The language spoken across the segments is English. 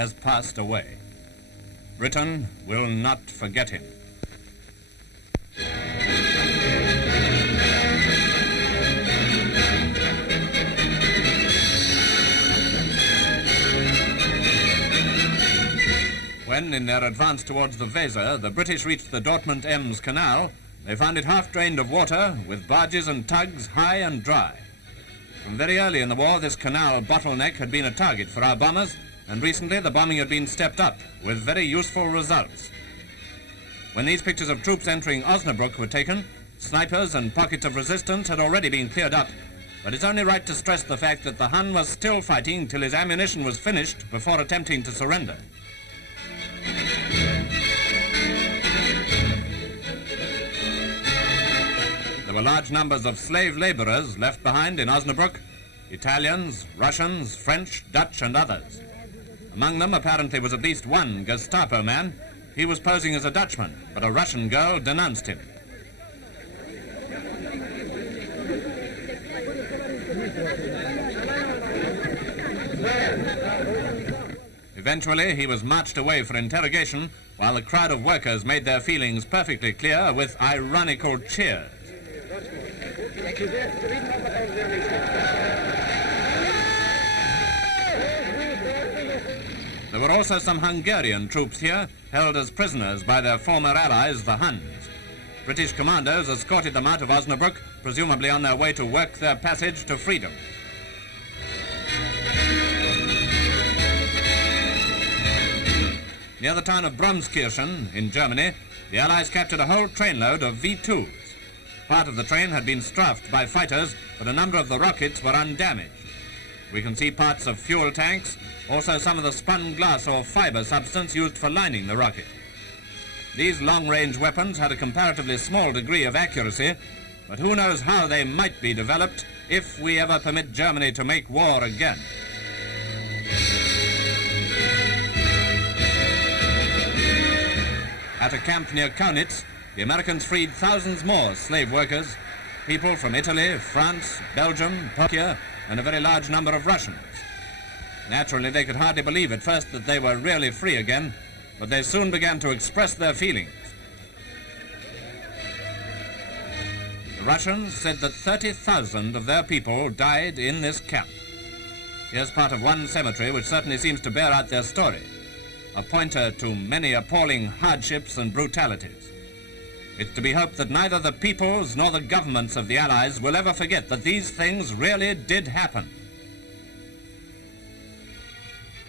has passed away. Britain will not forget him. When, in their advance towards the Weser, the British reached the Dortmund-Ems Canal, they found it half drained of water, with barges and tugs high and dry. From very early in the war, this canal bottleneck had been a target for our bombers, and recently the bombing had been stepped up, with very useful results. When these pictures of troops entering Osnabrück were taken, snipers and pockets of resistance had already been cleared up, but it's only right to stress the fact that the Hun was still fighting till his ammunition was finished before attempting to surrender. There were large numbers of slave laborers left behind in Osnabrück, Italians, Russians, French, Dutch, and others. Among them apparently was at least one Gestapo man. He was posing as a Dutchman, but a Russian girl denounced him. Eventually, he was marched away for interrogation, while the crowd of workers made their feelings perfectly clear with ironical cheers. There were also some Hungarian troops here, held as prisoners by their former allies, the Huns. British commandos escorted them out of Osnabrück, presumably on their way to work their passage to freedom. Near the town of Bromskirchen, in Germany, the Allies captured a whole trainload of V-2s. Part of the train had been strafed by fighters, but a number of the rockets were undamaged. We can see parts of fuel tanks, also some of the spun glass or fiber substance used for lining the rocket. These long-range weapons had a comparatively small degree of accuracy, but who knows how they might be developed if we ever permit Germany to make war again. At a camp near Kaunitz, the Americans freed thousands more slave workers, people from Italy, France, Belgium, Turkey, and a very large number of Russians. Naturally, they could hardly believe at first that they were really free again, but they soon began to express their feelings. The Russians said that 30,000 of their people died in this camp. Here's part of one cemetery which certainly seems to bear out their story, a pointer to many appalling hardships and brutalities. It's to be hoped that neither the peoples nor the governments of the Allies will ever forget that these things really did happen.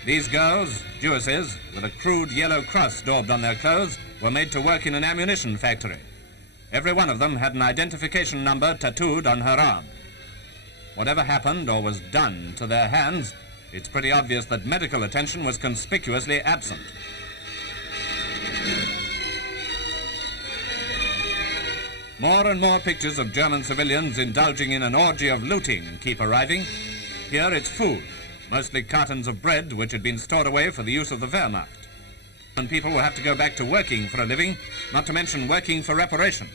These girls, Jewesses, with a crude yellow cross daubed on their clothes, were made to work in an ammunition factory. Every one of them had an identification number tattooed on her arm. Whatever happened or was done to their hands, it's pretty obvious that medical attention was conspicuously absent. More and more pictures of German civilians indulging in an orgy of looting keep arriving. Here it's food, mostly cartons of bread which had been stored away for the use of the Wehrmacht. And people will have to go back to working for a living, not to mention working for reparations.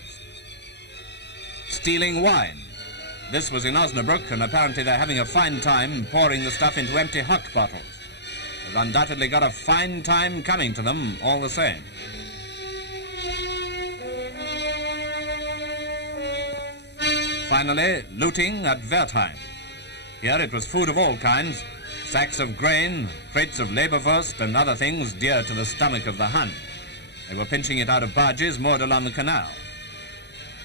Stealing wine. This was in Osnabrück, and apparently they're having a fine time pouring the stuff into empty hock bottles. They've undoubtedly got a fine time coming to them all the same. Finally, looting at Wertheim. Here it was food of all kinds, sacks of grain, crates of leberwurst, and other things dear to the stomach of the Hun. They were pinching it out of barges moored along the canal.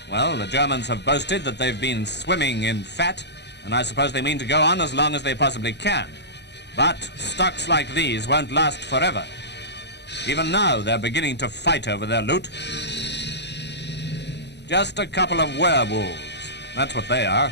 Well, the Germans have boasted that they've been swimming in fat, and I suppose they mean to go on as long as they possibly can. But stocks like these won't last forever. Even now, they're beginning to fight over their loot. Just a couple of werewolves. That's what they are.